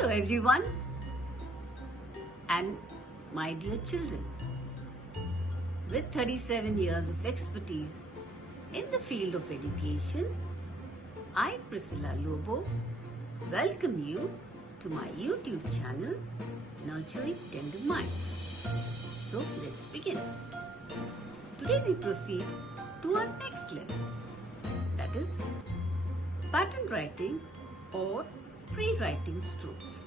Hello everyone and my dear children. With 37 years of expertise in the field of education, I, Priscilla Lobo, welcome you to my YouTube channel, Nurturing Tender Minds. So let's begin. Today we proceed to our next level, that is pattern writing or pre-writing strokes.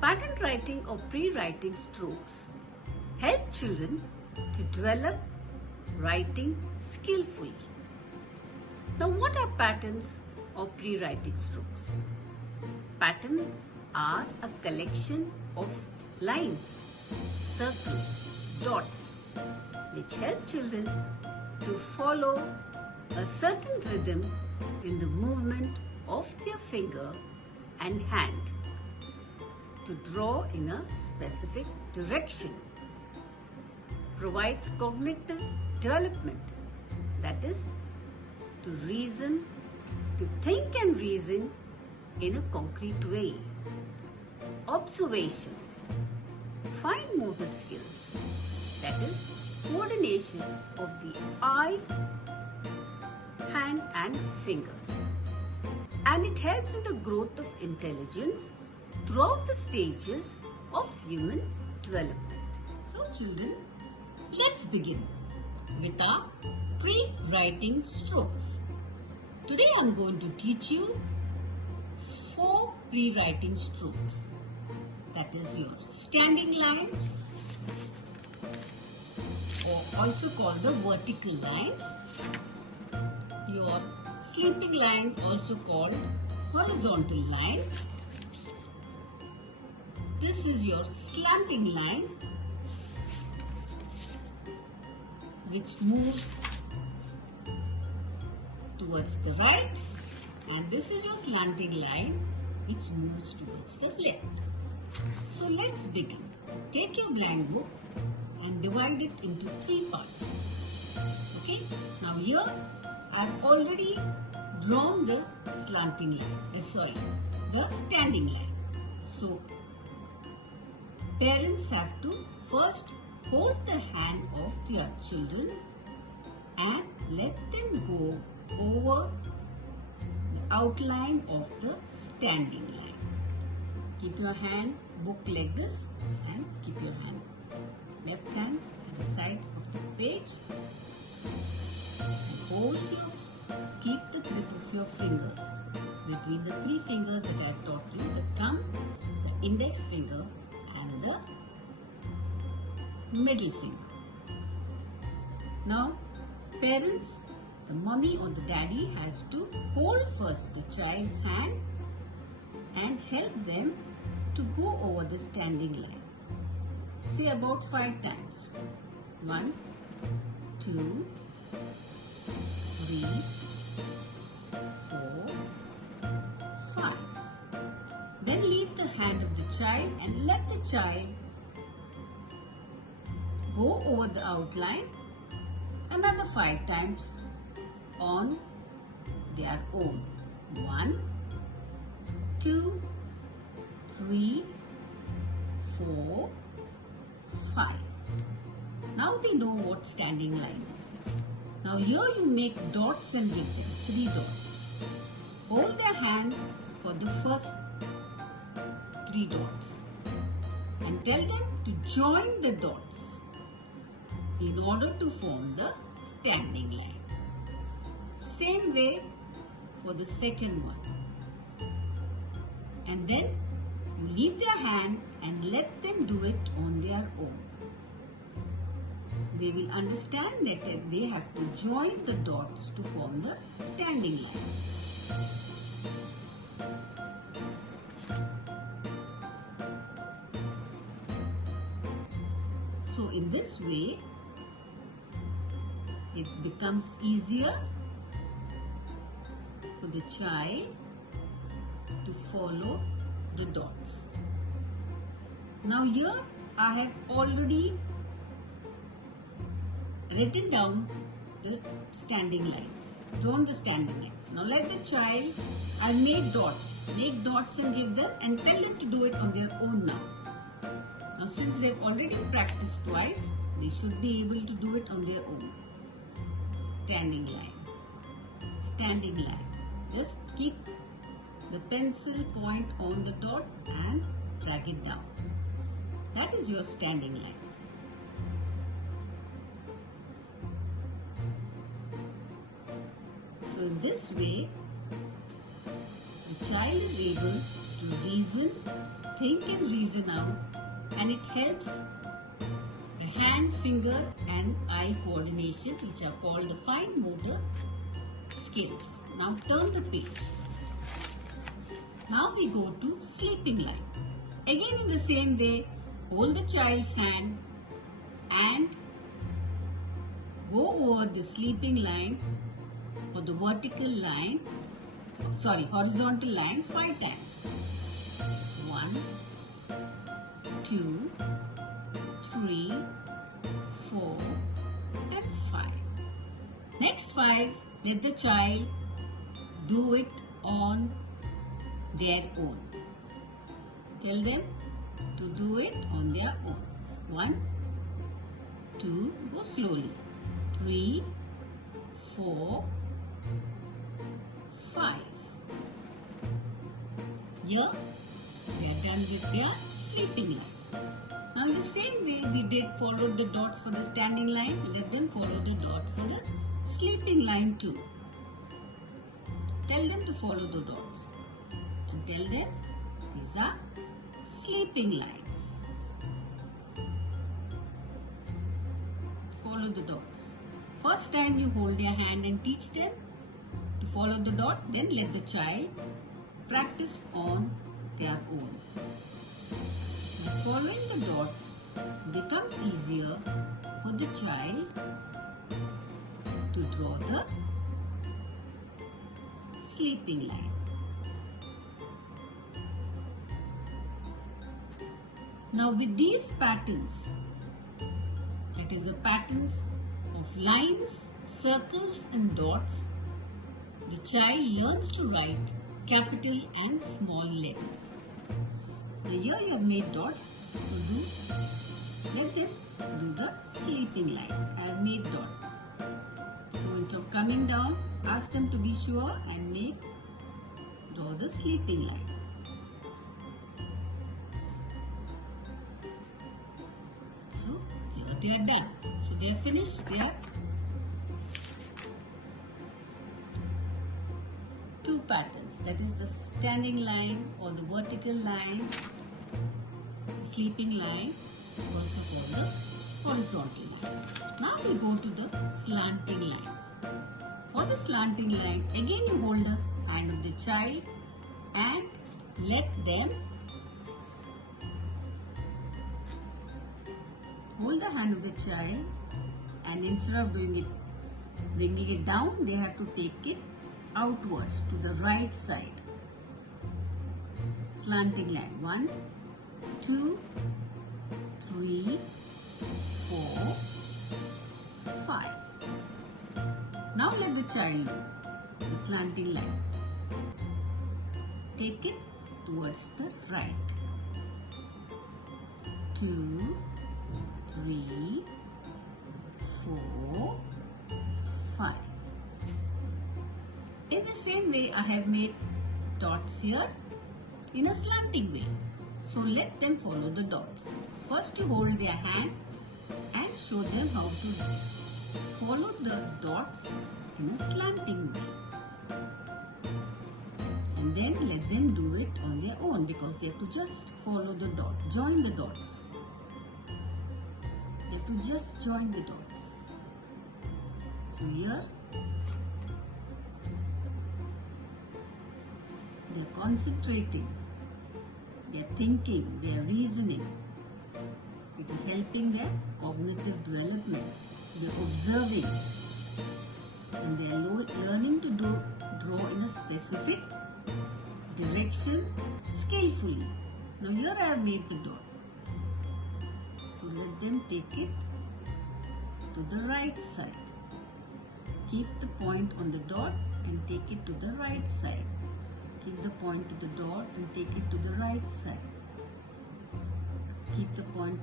Pattern writing or pre-writing strokes help children to develop writing skillfully. Now, what are patterns or pre-writing strokes? Patterns are a collection of lines, circles, dots, which help children to follow a certain rhythm in the movement of their finger and hand to draw in a specific direction. Provides cognitive development, that is, to reason, to think and reason in a concrete way. Observation, fine motor skills, that is, coordination of the eye, hand and fingers. And it helps in the growth of intelligence throughout the stages of human development. So children, let's begin with our pre-writing strokes. Today I am going to teach you 4 pre-writing strokes. That is your standing line, or also called the vertical line, your sleeping line, also called horizontal line. This is your slanting line, which moves towards the right, and this is your slanting line, which moves towards the left. So let's begin. Take your blank book and divide it into 3 parts. Okay, now here I have already drawn the slanting line, the standing line. So parents have to first hold the hand of their children and let them go over the outline of the standing line. Keep your hand book like this and keep your hand, left hand at the side of the page. Keep the grip of your fingers between the 3 fingers that I have taught you, the thumb, the index finger and the middle finger. Now parents, the mommy or the daddy has to hold first the child's hand and help them to go over the standing line. Say about 5 times. 1, 2, 3, 4, 5. Then leave the hand of the child and let the child go over the outline another 5 times on their own. 1, 2, 3, 4, 5. Now they know what standing line is. Now here you make dots and give them 3 dots. Hold their hand for the first 3 dots and tell them to join the dots in order to form the standing line. Same way for the second one. And then you leave their hand and let them do it on their own. They will understand that they have to join the dots to form the standing line. So in this way, it becomes easier for the child to follow the dots. Now here I have already written down the standing lines. Drawn the standing lines. Now let the child, I've made dots. Make dots and give them and tell them to do it on their own now. Now since they've already practiced twice, they should be able to do it on their own. Standing line. Standing line. Just keep the pencil point on the dot and drag it down. That is your standing line. So in this way, the child is able to reason, think and reason out, and it helps the hand, finger and eye coordination, which are called the fine motor skills. Now turn the page. Now we go to sleeping line. Again in the same way, hold the child's hand and go over the sleeping line or the horizontal line 5 times. 1, 2, 3, 4 and 5. Next 5, let the child do it on their own. Tell them to do it on their own. 1, 2, go slowly. 3, 4, 5. Here they are done with their sleeping line. Now in the same way we did follow the dots for the standing line, let them follow the dots for the sleeping line too. Tell them to follow the dots. And tell them these are sleeping lines. Follow the dots. First time you hold their hand and teach them to follow the dot, then let the child practice on their own. By following the dots becomes easier for the child to draw the sleeping line. Now with these patterns, that is the patterns of lines, circles and dots, the child learns to write capital and small letters. Now here you have made dots, so let them do the sleeping line. I have made dot. So instead of coming down, ask them to be sure and draw the sleeping line. So here they are done. So they are finished their 2 patterns, that is the standing line or the vertical line, sleeping line, also called the horizontal line. Now we go to the slanting line. For the slanting line, again you hold the hand of the child and let them hold the hand of the child, and instead of bringing it down, they have to take it outwards to the right side. Slanting line. 1, 2, 3, 4, 5. Now let the child do the slanting line. Take it towards the right. 2, 3, 4, 5. In the same way, I have made dots here in a slanting way. So let them follow the dots. First you hold their hand and show them how to follow the dots in a slanting way. And then let them do it on their own, because they have to just follow the dot, join the dots. They have to just join the dots. So here they are concentrating, they are thinking, they are reasoning. It is helping their cognitive development. They are observing and they are learning to draw in a specific direction skillfully. Now here I have made the dot. So let them take it to the right side. Keep the point on the dot and take it to the right side. Keep the point to the dot and take it to the right side. Keep the point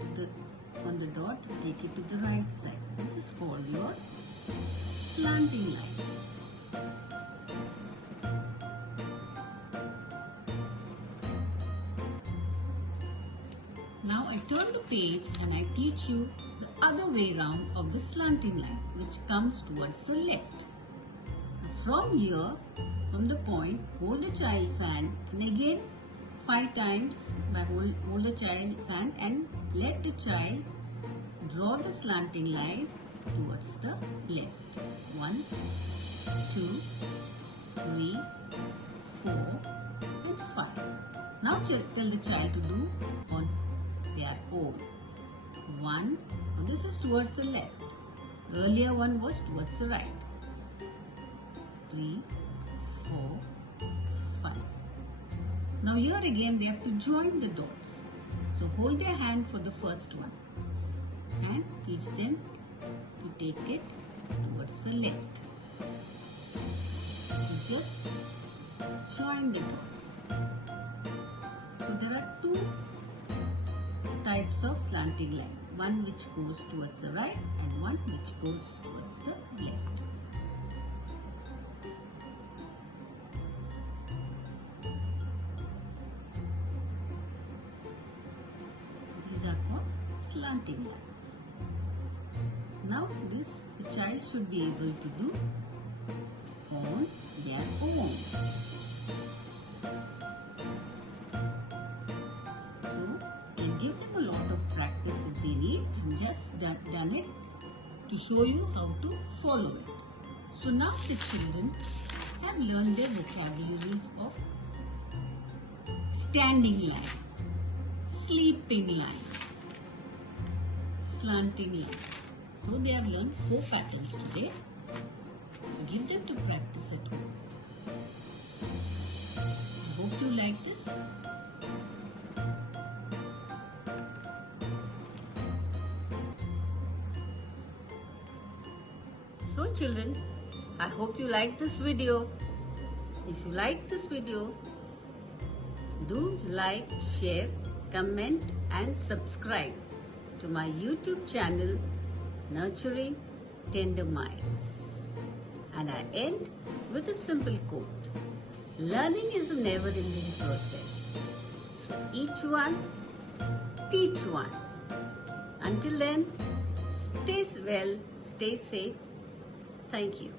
on the dot and take it to the right side. This is called your slanting lines. Now I turn the page and I teach you the other way round of the slanting line, which comes towards the left. From here, from the point, hold the child's hand and again 5 times by hold the child's hand and let the child draw the slanting line towards the left. 1, 2, 3, 4 and 5. Now tell the child to do on their own. 1, and this is towards the left. The earlier one was towards the right. 3, 4, 5. Now here again they have to join the dots. So hold their hand for the first one and teach them to take it towards the left. Just join the dots. So there are 2 types of slanting line. One which goes towards the right and one which goes towards the left. These are called slanting lines. Now this the child should be able to do on their own. Give them a lot of practice if they need. I'm just done it to show you how to follow it. So now the children have learned their vocabularies of standing line, sleeping line, slanting lines. So they have learned 4 patterns today. So give them to practice at home. I hope you like this. So children, I hope you like this video. If you like this video, do like, share, comment and subscribe to my YouTube channel, Nurturing Tender Minds. And I end with a simple quote. Learning is a never-ending process. So each one, teach one. Until then, stay well, stay safe. Thank you.